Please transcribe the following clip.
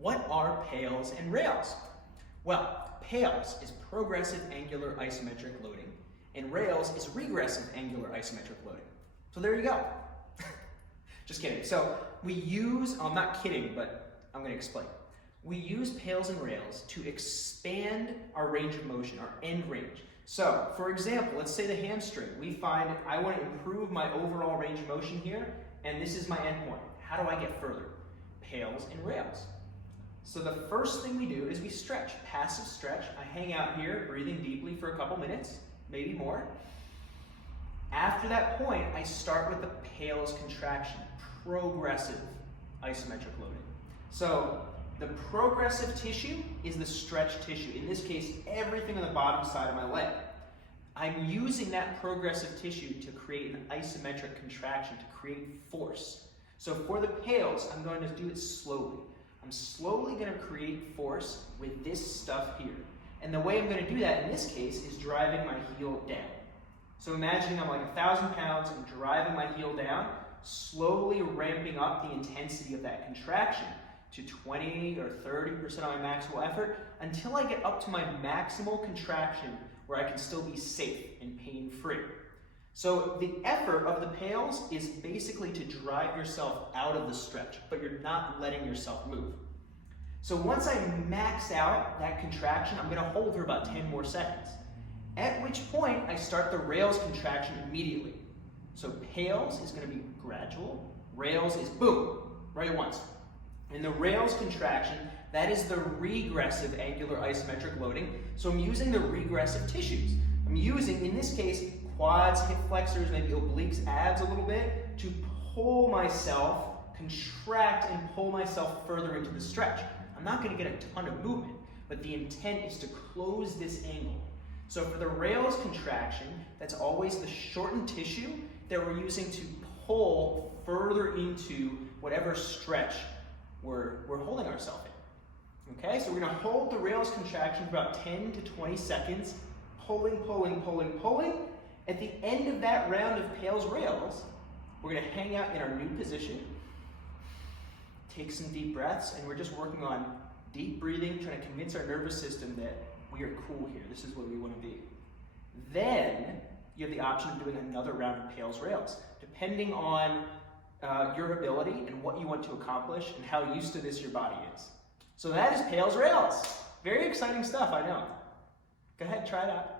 What are PAILs and rails? Well, PAILs is progressive angular isometric loading, and rails is regressive angular isometric loading. So there you go. Just kidding. So we use, I'm not kidding, but I'm going to explain. We use PAILs and rails to expand our range of motion, our end range. So, for example, let's say the hamstring. We find I want to improve my overall range of motion here, and this is my end point. How do I get further? PAILs and rails. So the first thing we do is we stretch, passive stretch. I hang out here, breathing deeply for a couple minutes, maybe more. After that point, I start with the PAILs contraction, progressive isometric loading. So the progressive tissue is the stretch tissue. In this case, everything on the bottom side of my leg. I'm using that progressive tissue to create an isometric contraction, to create force. So for the PAILs, I'm going to do it slowly. I'm slowly going to create force with this stuff here. And the way I'm going to do that in this case is driving my heel down. So imagining I'm like 1,000 pounds and driving my heel down, slowly ramping up the intensity of that contraction to 20 or 30% of my maximal effort until I get up to my maximal contraction where I can still be safe and pain-free. So the effort of the PAILs is basically to drive yourself out of the stretch, but you're not letting yourself move. So once I max out that contraction, I'm going to hold for about 10 more seconds. At which point, I start the rails contraction immediately. So PAILs is going to be gradual, rails is boom, right at once. And the rails contraction, that is the regressive angular isometric loading. So I'm using the regressive tissues. I'm using, in this case, quads, hip flexors, maybe obliques, abs a little bit, to pull myself, contract and pull myself further into the stretch. I'm not going to get a ton of movement, but the intent is to close this angle. So for the rails contraction, that's always the shortened tissue that we're using to pull further into whatever stretch we're holding ourselves in. Okay, so we're going to hold the rails contraction for about 10 to 20 seconds, pulling, pulling, pulling, pulling. At the end of that round of PAILs rails, we're going to hang out in our new position, take some deep breaths, and we're just working on deep breathing, trying to convince our nervous system that we are cool here. This is where we want to be. Then you have the option of doing another round of PAILs rails, depending on your ability and what you want to accomplish and how used to this your body is. So that is PAILs rails. Very exciting stuff, I know. Go ahead, try it out.